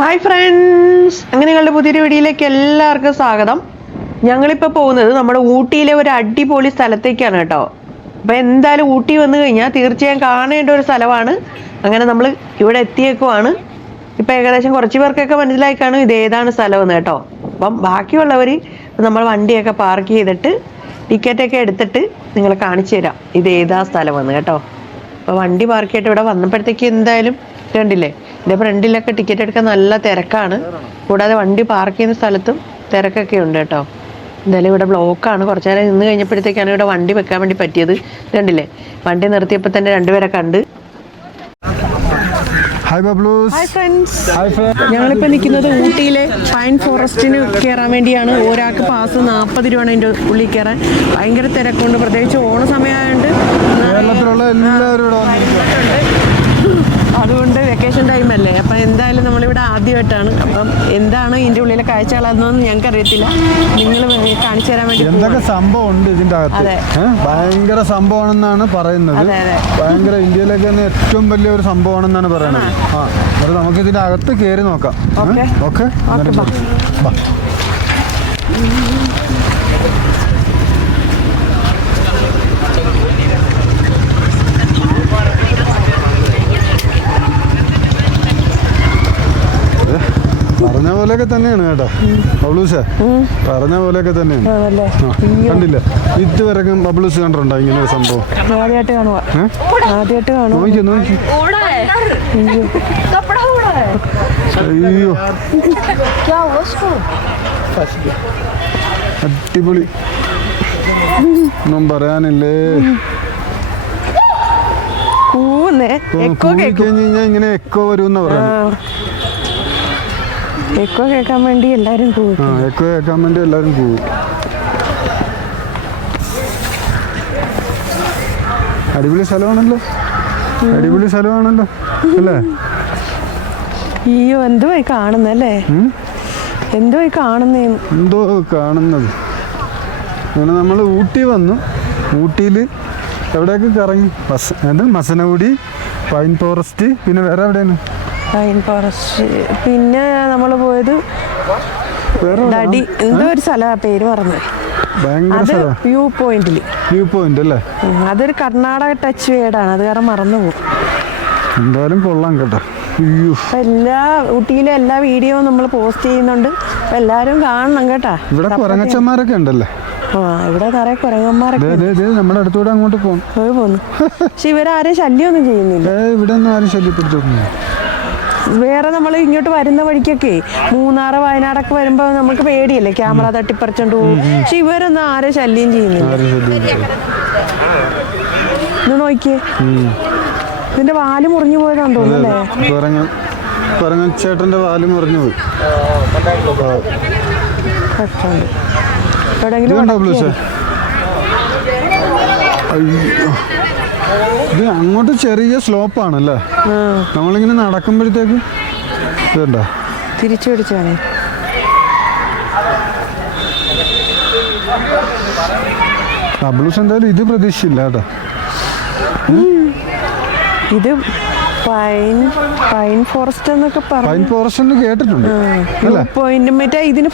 Hi friends, അങ്ങനെ ഞങ്ങളുടെ പുതിയൊരു വീഡിയോയിലേക്ക് എല്ലാവർക്കും സ്വാഗതം. ഞങ്ങളിപ്പോൾ പോകുന്നത് നമ്മുടെ ഊട്ടിയിലെ ഒരു അടിപൊളി സ്ഥലത്തേക്കാണ് കേട്ടോ. അപ്പോൾ എന്തായാലും ഊട്ടി വന്നു കഴിഞ്ഞാൽ തീർച്ചയായും കാണേണ്ട ഒരു സ്ഥലമാണ്. അങ്ങനെ നമ്മൾ ഇവിടെ എത്തിയേക്കുവാണ്. ഇപ്പോൾ ഏകദേശം കുറച്ച് പേർക്കൊക്കെ മനസ്സിലായി കാണും ഇത് ഏതാണ് സ്ഥലമെന്ന് കേട്ടോ. അപ്പം ബാക്കിയുള്ളവർ നമ്മൾ വണ്ടിയൊക്കെ പാർക്ക് ചെയ്തിട്ട് ടിക്കറ്റൊക്കെ എടുത്തിട്ട് നിങ്ങളെ കാണിച്ചു തരാം ഇത് ഏതാ സ്ഥലമെന്ന് കേട്ടോ. അപ്പോൾ വണ്ടി പാർക്ക് ചെയ്തിട്ട് ഇവിടെ വന്നപ്പോഴത്തേക്ക് എന്തായാലും കണ്ടില്ലേ, എൻ്റെ ഫ്രണ്ടിലൊക്കെ ടിക്കറ്റ് എടുക്കാൻ നല്ല തിരക്കാണ്. കൂടാതെ വണ്ടി പാർക്ക് ചെയ്യുന്ന സ്ഥലത്തും തിരക്കൊക്കെ ഉണ്ട് കേട്ടോ. എന്തായാലും ഇവിടെ ബ്ലോക്കാണ്. കുറച്ച് നേരം നിന്ന് കഴിഞ്ഞപ്പോഴത്തേക്കാണ് ഇവിടെ വണ്ടി വെക്കാൻ വേണ്ടി പറ്റിയത്. കണ്ടില്ലേ, വണ്ടി നിർത്തിയപ്പോൾ തന്നെ രണ്ടുപേരെ കണ്ട്. ഹായ് ബബ്ലൂസ്. Hi friends. ഞങ്ങളിപ്പോൾ നിൽക്കുന്നത് ഊട്ടിയിലെ പൈൻ ഫോറസ്റ്റിന് കയറാൻ വേണ്ടിയാണ്. ഒരാൾക്ക് പാസ് 40 രൂപയാണ് അതിൻ്റെ ഉള്ളിൽ കയറാൻ. ഭയങ്കര തിരക്കുണ്ട്, പ്രത്യേകിച്ച് ഓണ സമയമായതുകൊണ്ട് കേരളത്തിലുള്ള എല്ലാവരും ഇവിടെ വന്നിട്ടുണ്ട്. അതുകൊണ്ട് വെക്കേഷൻ ടൈമല്ലേ. അപ്പം എന്തായാലും നമ്മളിവിടെ ആദ്യമായിട്ടാണ്. അപ്പം എന്താണ് ഇതിൻ്റെ ഉള്ളിലെ കാഴ്ചകളെന്നൊന്നും ഞങ്ങൾക്ക് അറിയത്തില്ല. നിങ്ങൾ കാണിച്ചു തരാൻ വേണ്ടി എന്തൊക്കെ സംഭവം ഉണ്ട് ഇതിൻ്റെ അകത്ത്. ഭയങ്കര സംഭവമാണെന്നാണ് പറയുന്നത്. ഭയങ്കര ഇന്ത്യയിലേക്ക് തന്നെ ഏറ്റവും വലിയൊരു സംഭവമാണെന്നാണ് പറയുന്നത്. അത് നമുക്ക് ഇതിൻ്റെ അകത്ത് കയറി നോക്കാം. ഓക്കെ. പറഞ്ഞ പോലെയൊക്കെ തന്നെയാണ് കേട്ടോ ബബ്ലൂസേ, പറഞ്ഞ പോലെയൊക്കെ തന്നെയാണ്. കണ്ടില്ല, ഇതുവരെ ബബ്ലൂസ് കണ്ടിട്ടുണ്ടോ ഇങ്ങനെ ഒരു സംഭവം? ആദ്യമായിട്ട് കാണുക. നോക്കി നോക്കി. അയ്യോ, അടിപൊളി, ഒന്നും പറയാനില്ലേ. കഴിഞ്ഞാൽ ഇങ്ങനെ എക്കോ വരുമെന്ന് പറയാം. എക്കോ കേൾക്കാൻ വേണ്ടി എല്ലാവരും പോകും. എക്കോ കേൾക്കാൻ വേണ്ടി എല്ലാവരും പോകും. അടിപൊളി സ്ഥലമാണല്ലോ, അടിപൊളി സ്ഥലമാണല്ലോ അല്ലേ? അയ്യോ, എന്തുവായി കാണുന്നല്ലേ, എന്തുവായി കാണുന്നേ, എന്തോ കാണുന്നത്. അങ്ങനെ നമ്മൾ ഊട്ടി വന്നു. ഊട്ടിയിൽ എവിടെയൊക്കെ കറങ്ങി? മസനഗുഡി, പൈൻ ഫോറസ്റ്റ്, പിന്നെ വേറെ എവിടെയാണ്? Pine forest. പിന്നെ നമ്മൾ പോയത് ഡടി, എന്തോ ഒരു സ്ഥലമാണ്, പേര് മറന്നു. വ്യൂ പോയിന്റില്. വ്യൂ പോയിന്റ് അല്ലേ? അതൊരു കർണാടക ടച്ച് വേർഡാണ്, അത് കാരണം മറന്നു പോകും. എന്തായാലും കൊള്ളാം കേട്ടോ. എല്ലാ ഊട്ടിയിലെ എല്ലാ വീഡിയോയും നമ്മൾ പോസ്റ്റ് ചെയ്യുന്നുണ്ട്, എല്ലാവരും കാണണം കേട്ടാ. ഇവിടെ കുരങ്ങച്ചന്മാരൊക്കെ ഉണ്ടല്ലേ? ഇവിടെ നിറയെ കുരങ്ങന്മാരൊക്കെ നമ്മുടെ അടുത്തൂടെ അങ്ങോട്ട് പോന്നു. പക്ഷെ ഇവരാരും ശല്യമൊന്നും ചെയ്യുന്നില്ല. ഇവിടെ ഒന്നും ആരും ശല്യപ്പെടുത്തുന്നില്ല. വേറെ നമ്മൾ ഇങ്ങോട്ട് വരുന്ന വഴിക്കൊക്കെ മൂന്നാറ് വയനാടൊക്കെ വരുമ്പോ നമുക്ക് പേടിയല്ലേ, ക്യാമറ തട്ടിപ്പറിച്ചോണ്ട് പോകും. പക്ഷെ ഇവരൊന്നും ആരും ശല്യം ചെയ്യുന്നില്ല. ഇത് നോക്കിയേ, ഇതിന്റെ വാല് മുറിഞ്ഞു പോയതാന്ന് തോന്നുന്നല്ലേ? ചേട്ടന്റെ വാല് മുറിഞ്ഞു പോയി. ഇത് അങ്ങോട്ട് ചെറിയ സ്ലോപ്പാണല്ലേ? നമ്മളിങ്ങനെ നടക്കുമ്പോഴത്തേക്ക് ഇതുണ്ടോ, തിരിച്ചു പിടിച്ചാണ്. ബബ്ലൂസ് എന്തായാലും ഇത് പ്രതീക്ഷിച്ചില്ല കേട്ടോ. ഇത് പൈൻ ഫോറസ്റ്റ് എന്നൊക്കെ പറഞ്ഞു. പൈൻ ഫോറസ്റ്റ് എന്ന് കേട്ടിട്ടുണ്ട്. മറ്റേ ഇതിന്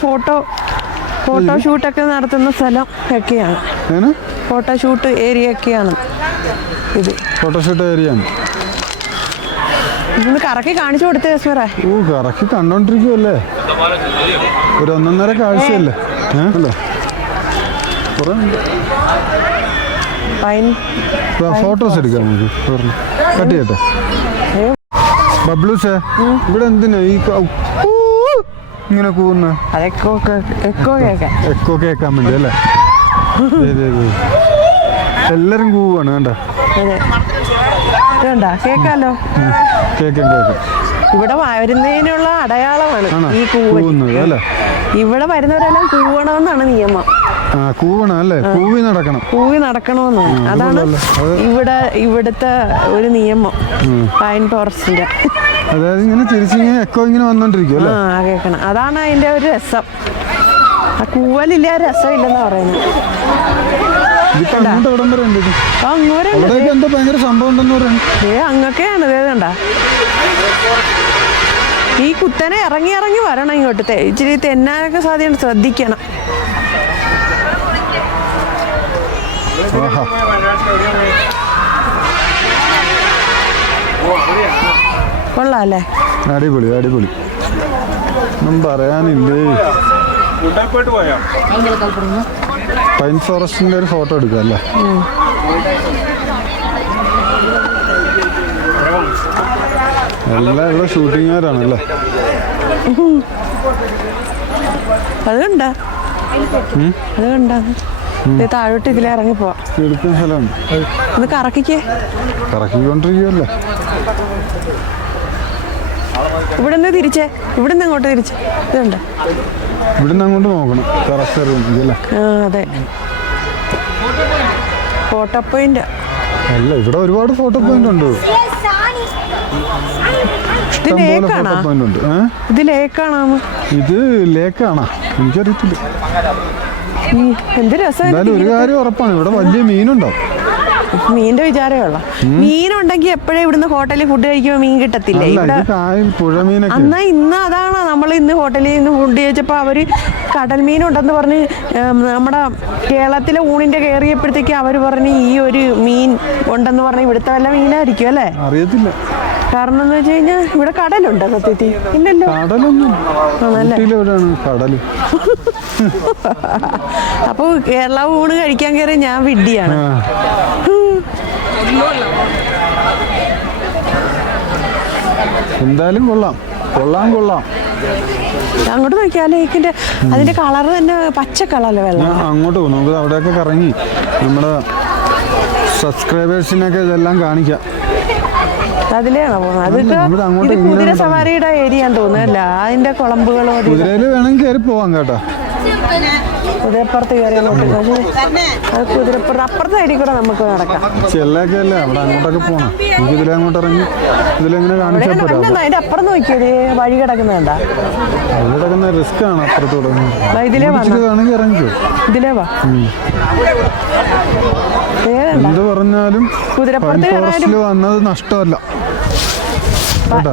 ഫോട്ടോഷൂട്ടൊക്കെ നടത്തുന്ന സ്ഥലം ഒക്കെയാണ്. ഫോട്ടോഷൂട്ട് ഏരിയ ഒക്കെയാണ് ഇത്. ഫോട്ടോഷൂട്ട് ഏരിയ ആണ്. ഇതൊന്ന് കറക്കി കാണിച്ചു കൊടുത്തേ സ്മറ. കറക്കി കണ്ടോണ്ടിരിക്കുവല്ലേ, ഒരു ഒന്നൊന്നര കാഴ്ചയല്ലേ അല്ലേ? ഫോട്ടോസ് എടുക്കാം നമുക്ക്. കട്ട് ചെയ്യട്ടെ ബബ്ലൂസേ. ഇവിടെ എന്തിനാ ഈ ഇങ്ങനെ കൂവുന്ന? എക്കോ കേൾക്കാൻ വേണ്ടി അല്ലേ? എല്ലാരും കൂവാണ് കണ്ട. കേക്കാലോ, കേക്കാം. ഇവിടെ വരുന്നതിനുള്ള അടയാളമാണ് ഈ കൂവുന്നത് അല്ലേ? ഇവിടെ വരുന്നവരെല്ലാം കൂവണമെന്നാണ് നിയമം. കൂവണം അല്ലേ? കൂവി നടക്കണമെന്നാണ്. അതാണ് ഇവിടുത്തെ ഒരു നിയമം പൈൻ ഫോറസ്റ്റിന്റെ. അതായത് ഇങ്ങനെ തിരിച്ചിങ്ങനെ എക്കോ ഇങ്ങനെ വന്നോണ്ടിരിക്കും അല്ലേ? കേൾക്കണം, അതാണ് അതിന്റെ ഒരു രസം. ആ കൂവലില്ല, രസമില്ലെന്നാ പറയുന്നത്. ഭയങ്കര സംഭവം ഉണ്ടെന്ന് പറയുന്നത്. അങ്ങൊക്കെയാണ് കണ്ട. ഈ കുത്തനെ ഇറങ്ങി ഇറങ്ങി വരണം ഇങ്ങോട്ട്. ഇച്ചിരി തെന്നാനൊക്കെ സാധ്യത, ശ്രദ്ധിക്കണം. കൊള്ളാല്ലേ? അടിപൊളി അടിപൊളി, ഒന്നും പറയാനില്ലേ. പൈൻ ഫോറസ്റ്റിന്റെ ഒരു ഫോട്ടോ എടുക്കാം അല്ലേ? എല്ലാം ഇവിടെ ഷൂട്ടിങ്ങുകാരാണല്ലേ? അതുകൊണ്ടാ താഴോട്ട് ഇതിലെ ഇറങ്ങി പോവാം. എടുക്കുന്ന സ്ഥലമാണ്. ഇത് കറക്കിക്കേ, കറക്കിക്കൊണ്ടിരിക്കുകയല്ലേ? ഇവിടുന്ന് തിരിച്ചേ, ഇവിടുന്ന് അങ്ങോട്ട് തിരിച്ചേ. ഇതുണ്ട്, ഇവിടുന്ന് അങ്ങോട്ട് നോക്കണം. കറക്റ്റ്. അതെ, ഫോട്ടോ പോയിന്റ് അല്ല, ഇവിടെ ഒരുപാട് ഫോട്ടോ പോയിന്റ് ഉണ്ട്. ഇത് ലേക്കാണോ? ഇത് ലേക്കാണോ എനിക്കറിയത്തില്ല. എന്ത് രസം. എന്തായാലും ഒരു കാര്യം ഉറപ്പാണ്, ഇവിടെ വലിയ മീനുണ്ടാവും. മീനിന്റെ വിചാരമേ ഉള്ള. മീനുണ്ടെങ്കിൽ എപ്പോഴും ഇവിടുന്ന് ഹോട്ടലിൽ ഫുഡ് കഴിക്കുമ്പോൾ മീൻ കിട്ടത്തില്ല. എന്നാ ഇന്ന് അതാണ് നമ്മൾ ഇന്ന് ഹോട്ടലിൽ നിന്ന് ഫുഡ് കഴിച്ചപ്പോ അവര് കടൽ മീനുണ്ടെന്ന് പറഞ്ഞ് നമ്മുടെ കേരളത്തിലെ ഊണിന്റെ കയറിയപ്പോഴത്തേക്ക് അവര് പറഞ്ഞ് ഈ ഒരു മീൻ ഉണ്ടെന്ന് പറഞ്ഞ് ഇവിടുത്തെ വല്ല മീനായിരിക്കും അല്ലേ? അറിയത്തില്ല. കാരണം എന്ന് വെച്ച് കഴിഞ്ഞാൽ ഇവിടെ കടലുണ്ടോ? സത്യത്തിൽ ഇല്ലല്ലോ. കടല്. അപ്പൊ കേരള ഊണ് കഴിക്കാൻ കയറി ഞാൻ വിഡ്ഢിയാണ്. എന്തായാലും കൊള്ളാം. അങ്ങോട്ട് നോക്കിയാൽ ലേക്കിന്റെ അതിന്റെ കളർ തന്നെ പച്ച കളറല്ലേ വെള്ളം. അങ്ങോട്ട് പോകും, നമുക്ക് അവിടെയൊക്കെ കറങ്ങി നമ്മുടെ സബ്സ്ക്രൈബേഴ്സിനൊക്കെ ഇതെല്ലാം കാണിക്കാം. അതിലെയാണോ പോകുന്നത്? അതൊക്കെ കുതിര സവാരിയുടെ ഏരിയ തോന്നുന്നല്ല. അതിന്റെ കുളമ്പുകളോ കുതിരയില് വേണമെങ്കിൽ കയറി പോവാം കേട്ടോ. കുതിരപ്പുറത്ത് കയറി കുതിരപ്പുറത്ത് അപ്പുറത്തെ സൈഡിൽ കൂടെ നമുക്ക് നടക്കാം. ചെല്ലൊക്കെ അല്ലേ, അവിടെ അങ്ങോട്ടൊക്കെ പോണം. നമുക്ക് ഇതിലെ അങ്ങോട്ട് ഇറങ്ങി ഇതിലെങ്ങനെ കാണിച്ചാൽ അതിന്റെ അപ്പുറം നോക്കിയത് വഴി കിടക്കുന്നുണ്ടാ? വഴി കിടക്കുന്ന റിസ്ക് ആണ്. അപ്പുറത്തോടെ ഇതിലേ വേണമെങ്കിൽ ഇറങ്ങിക്കോ. ഇതിലേ വാ. എന്ത് പറഞ്ഞാലും ഫോറസ്റ്റിൽ വന്നത് നഷ്ടമല്ല.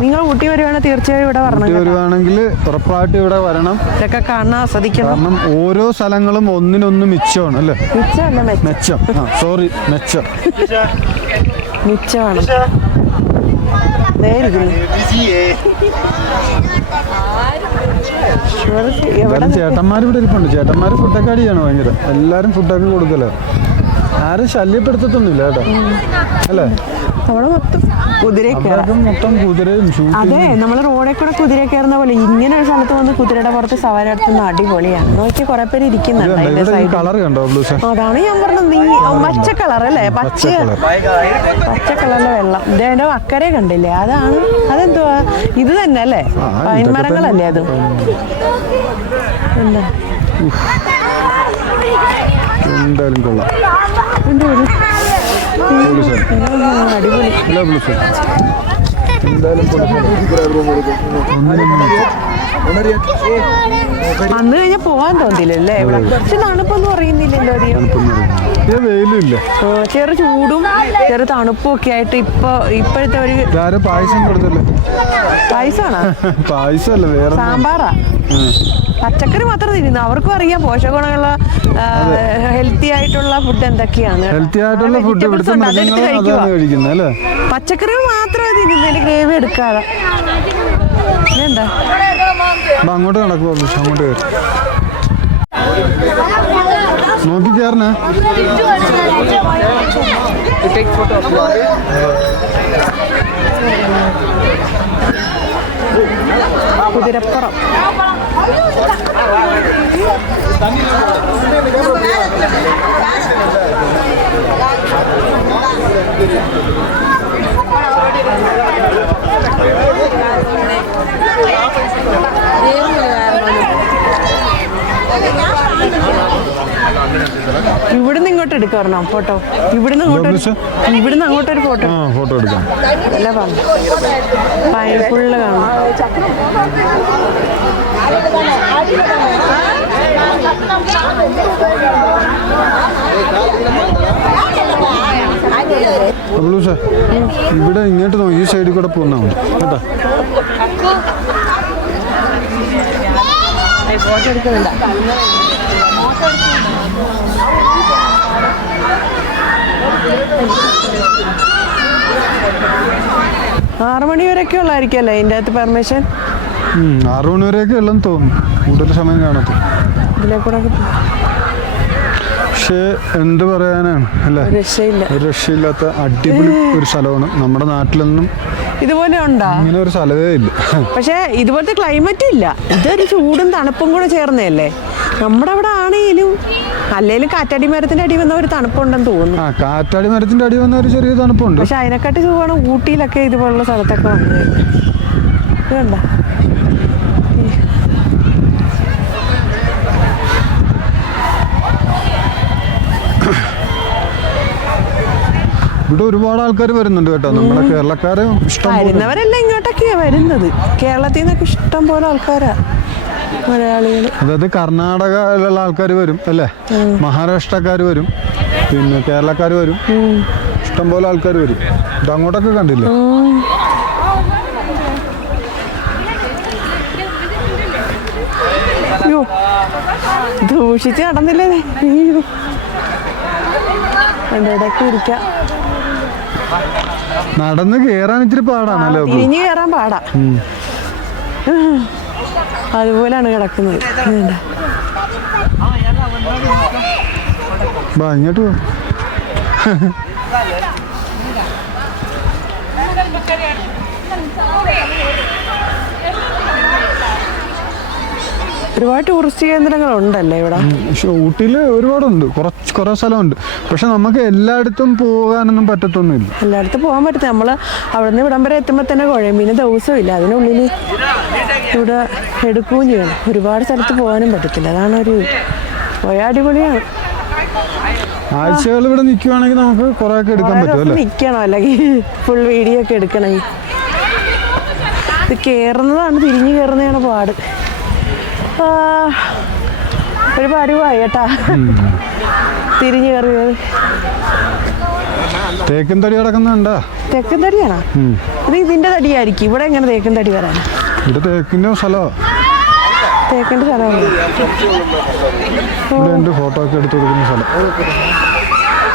നിങ്ങൾ ഊട്ടി വരുവാണെങ്കിൽ തീർച്ചയായും ഇവിടെ വരുവാണെങ്കിൽ ഉറപ്പായിട്ട് ഇവിടെ വരണം. ഇതൊക്കെ കാണാൻ ആസ്വദിക്കണം. കാരണം ഓരോ സ്ഥലങ്ങളും ഒന്നിനൊന്ന് മിച്ചമാണ് അല്ലേ? മെച്ചം. സോറി, മെച്ചം. മിച്ചമാണ്. ചേട്ടന്മാർ ഇവിടെ ഇരിപ്പുണ്ട്. ചേട്ടന്മാര് ഫുഡൊക്കെ അടിയാണ് ഭയങ്കര. എല്ലാരും ഫുഡൊക്കെ കൊടുക്കല്ലേ. ആരും ശല്യപ്പെടുത്തൊന്നുമില്ല കേട്ടോ അല്ലേ? അവിടെ മൊത്തം കുതിരയും. അതെ, നമ്മള് റോഡിൽ കൂടെ കുതിര കയറുന്ന പോലെ ഇങ്ങനെ ഒരു സ്ഥലത്ത് വന്ന് കുതിരയുടെ പുറത്ത് സവാരി നടത്തുന്ന അടിപൊളിയാണ്. നോക്കി കുറെ പേര് ഇരിക്കുന്നുണ്ട്. അതാണ് ഞാൻ പറഞ്ഞത്, നീ പച്ച കളർ അല്ലേ? പച്ച കളറിലെ വെള്ളം. ഇതിന്റെ അക്കരെ കണ്ടില്ലേ? അതാണ്. അതെന്തുവാ? ഇത് തന്നെ അല്ലേ? പൈൻമരങ്ങളല്ലേ അത്? എന്താ എന്തായാലും കൊള്ളാം. അടിപൊളി. അന്ന് കഴിഞ്ഞാൽ പോവാൻ തോന്നില്ലല്ലേ ഇവിടെ? പക്ഷെ തണുപ്പൊന്നും അറിയുന്നില്ലല്ലോ അധികം. വെയിലില്ല, ചെറു ചൂടും ചെറു തണുപ്പും ഒക്കെ ആയിട്ട് ഇപ്പോഴത്തെ ഒരു പായസം കൊടുത്തല്ലേ? പായസമാണോ? പായസമല്ല, വേറെ സാമ്പാറാ. പച്ചക്കറി മാത്രം തിന്നുന്നു. അവർക്കും അറിയാം പോഷകഗുണമുള്ള ഹെൽത്തി ആയിട്ടുള്ള ഫുഡ് എന്തൊക്കെയാണ്. പച്ചക്കറി മാത്രമേ തിന്നുന്നതിന് ഗ്രേവി എടുക്കാതെ. എന്താ അങ്ങോട്ട് നടക്കുവോ? അങ്ങോട്ട് നോക്കി ചേർന്നേ. കുതിരപ്പുറം. ഇവിടുന്ന് ഇങ്ങോട്ട് എടുക്കാറുണ്ടോ ഫോട്ടോ? ഇവിടുന്ന് അങ്ങോട്ടൊരു ഫോട്ടോ എടുക്കാം. അല്ല പറഞ്ഞു ഫുള്ള് കാണാം. ഇവിടെ ഇങ്ങോട്ട് നോക്കി ഈ സൈഡിൽ കൂടെ പോകുന്ന കേട്ടോ. ഫോട്ടോ എടുക്കുന്നുണ്ട്. 6 മണി വരെയൊക്കെ ഉള്ളായിരിക്കുമല്ലേ ഇതിൻ്റെ അകത്ത് പെർമിഷൻ? 6 മണി വരെയൊക്കെ ഉള്ളെന്ന് തോന്നുന്നു, കൂടുതൽ സമയം കാണത്ത്. ഇതിലെ കൂടെ പക്ഷേ എന്ത് പറയാനാണ് അല്ലേ, ഒരു രക്ഷയില്ലാത്ത അടിപൊളി ഒരു സ്ഥലമാണ്. നമ്മുടെ നാട്ടിലൊന്നും ഇതുപോലെ ഉണ്ടോ? ഇങ്ങനെ ഒരു സ്ഥലമേ ഇല്ല. പക്ഷെ ഇതുപോലത്തെ ക്ലൈമറ്റും ഇല്ല. ഇതൊരു ചൂടും തണുപ്പും കൂടെ ചേർന്നതല്ലേ. നമ്മുടെ അവിടെ ആണെങ്കിലും അല്ലെങ്കിലും കാറ്റാടി മരത്തിന്റെ അടി വന്ന ഒരു തണുപ്പുണ്ടെന്ന് തോന്നുന്നു. കാറ്റാടി മരത്തിന്റെ അടി വന്ന ഒരു ചെറിയ തണുപ്പുണ്ട്. പക്ഷെ അതിനെക്കാട്ടി സുഖമാണ് ഊട്ടിയിലൊക്കെ ഇതുപോലുള്ള സ്ഥലത്തൊക്കെ വന്നു കണ്ട. ഇവിടെ ഒരുപാട് ആൾക്കാർ വരുന്നുണ്ട് കേട്ടോ, നമ്മുടെ കേരളക്കാരെ ഇഷ്ടം വരുന്നവരെല്ലാം ഇങ്ങോട്ടൊക്കെയാ വരുന്നത്. കേരളത്തിൽ നിന്നൊക്കെ ഇഷ്ടം പോലെ ആൾക്കാരാ, മലയാളികൾ. അതായത് കർണാടകയിലുള്ള ആൾക്കാർ വരും അല്ലേ, മഹാരാഷ്ട്രക്കാർ വരും, പിന്നെ കേരളക്കാർ വരും, ഇഷ്ടം പോലെ ആൾക്കാർ വരും. ഇത് അങ്ങോട്ടൊക്കെ കണ്ടില്ലേ. അയ്യോ ദൂഷിച്ച് നടന്നില്ലേ. ഇടയ്ക്ക് ഇരിക്കാം. നടന്ന് കേറാൻ ഇച്ചിരി പാടാണല്ലേ, തിരിഞ്ഞു കയറാൻ പാടാ. അതുപോലെയാണ് കിടക്കുന്നത്. ഇങ്ങോട്ട് പോ. ഒരുപാട് ടൂറിസ്റ്റ് കേന്ദ്രങ്ങളുണ്ടല്ലേ ഇവിടെ. ഊട്ടിയിൽ ഒരുപാടുണ്ട്, കുറേ സ്ഥലമുണ്ട്. പക്ഷെ നമുക്ക് എല്ലായിടത്തും പോകാനൊന്നും പറ്റത്തൊന്നുമില്ല. എല്ലായിടത്തും പോകാൻ പറ്റത്തില്ല. നമ്മൾ അവിടെ നിന്ന് ഇവിടം വരെ എത്തുമ്പോൾ തന്നെ കുഴമ്പീന് ദിവസമില്ല. അതിനുള്ളിൽ ഇവിടെ എടുക്കുകയും ചെയ്യണം. ഒരുപാട് സ്ഥലത്ത് പോകാനും പറ്റത്തില്ല. അതാണ് ഒരു പോയാൽ അടിപൊളിയാണ്. ആഴ്ചകൾ ഇവിടെ നിൽക്കുവാണെങ്കിൽ നമുക്ക് കുറെ ഒക്കെ എടുക്കാൻ പറ്റും. നിൽക്കണം, അല്ലെങ്കിൽ ഫുൾ വീഡിയോ ഒക്കെ എടുക്കണമെങ്കിൽ. ഇത് കയറുന്നതാണ്, തിരിഞ്ഞു കയറുന്നതാണ് പാട്. ഒരു പരുവായി കേട്ടാ തിരിഞ്ഞു കയറിയത്. തേക്കും തടി കിടക്കുന്നുണ്ടോ? തേക്കും തടിയാണോ? ഇത് ഇതിന്റെ തടിയായിരിക്കും. ഇവിടെ എങ്ങനെ തേക്കും തടി വരാൻ? ഇവിടെ തേക്കിന്റെ സ്ഥലമോ? തേക്കിന്റെ സ്ഥലമാണ്. ഫോട്ടോ ഒക്കെ എടുത്തു കൊടുക്കുന്ന സ്ഥലം,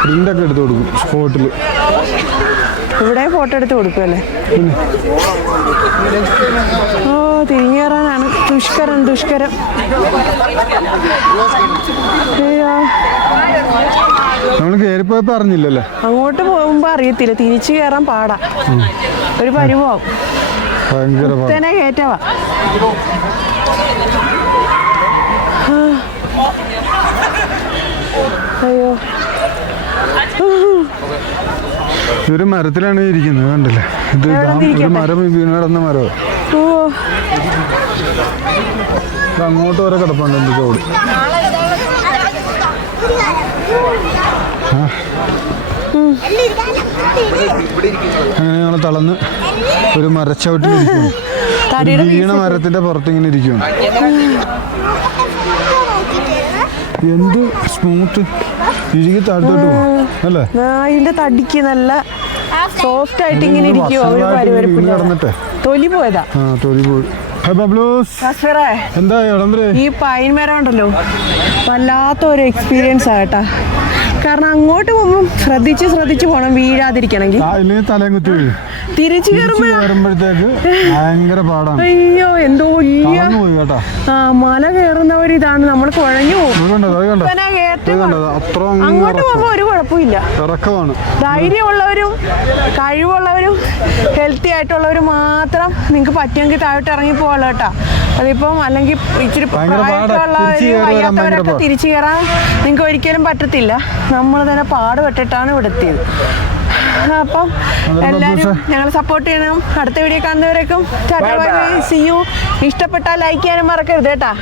പ്രിന്റൊക്കെ എടുത്തു കൊടുക്കും സ്പോട്ടിൽ. ഇവിടെ ഫോട്ടോ എടുത്ത് കൊടുക്കുമല്ലേ. ഓ തിരിഞ്ഞു കയറാനാണ് ദുഷ്കരം. നമ്മൾ കയറിപ്പോയപ്പോ അറിഞ്ഞില്ലല്ലേ. അങ്ങോട്ട് പോകുമ്പോ അറിയത്തില്ല, തിരിച്ചു കയറാൻ പാടാ. ഒരു പരുവാവും, ഭയങ്കര കയറ്റവാ. അയ്യോ ഒരു മരത്തിലാണ് ഇരിക്കുന്നത്, കണ്ടില്ലേ. ഇത് ഒരു മരം വീണ് കിടന്ന മരമോ. അങ്ങോട്ട് വരെ കിടപ്പുണ്ട് എൻ്റെ ചോട്. അങ്ങനെ ഞങ്ങൾ തളർന്ന് ഒരു മരച്ചവിട്ടിലിരിക്കുന്നു. വീണ മരത്തിന്റെ പുറത്തിങ്ങനെ ഇരിക്കുന്നു. എന്ത് സ്മൂത്ത്, ഇഴുകി താഴത്തോട്ട് പോകും അല്ലേ. ഇതിന്റെ തടിക്ക് നല്ല സോഫ്റ്റ് ആയിട്ട് ഇങ്ങനെ ഇരിക്കുവോ. തൊലി പോയതാ. തൊലി പോയി. ഈ പൈൻ മരം ഉണ്ടല്ലോ, വല്ലാത്തൊരു എക്സ്പീരിയൻസ് ആട്ടാ. കാരണം അങ്ങോട്ട് പോകുമ്പോൾ ശ്രദ്ധിച്ച് പോണം, വീഴാതിരിക്കണമെങ്കിൽ. തിരിച്ചു കയറുമ്പോഴത്തേക്ക് ഭയങ്കര പാടാണ്. അയ്യോ എന്തോ മല കയറുന്നവർ ഇതാണ്. നമ്മൾ കുഴഞ്ഞു പോകും. അങ്ങോട്ട് പോകുമ്പോ ഒരു കുഴപ്പമില്ല. ധൈര്യമുള്ളവരും കഴിവുള്ളവരും ഹെൽത്തി ആയിട്ടുള്ളവരും മാത്രം നിങ്ങൾക്ക് പറ്റുമെങ്കിൽ താഴോട്ട് ഇറങ്ങി പോകാലോ കേട്ടോ. അതിപ്പം അല്ലെങ്കിൽ ഇച്ചിരി പ്രായമുള്ളവരും വയ്യാത്തവരൊക്കെ തിരിച്ചു കയറാൻ നിങ്ങൾക്ക് ഒരിക്കലും പറ്റത്തില്ല. നമ്മൾ തന്നെ പാടുപെട്ടിട്ടാണ് ഇവിടെ എത്തിയത്. അപ്പം എല്ലാവരും ഞങ്ങൾ സപ്പോർട്ട് ചെയ്യണം. അടുത്ത വീഡിയോ കാണുന്നവരേക്കും tata bye bye, see you. ഇഷ്ടപ്പെട്ടാൽ ലൈക്ക് ചെയ്യാനും മറക്കരുത് കേട്ടാ.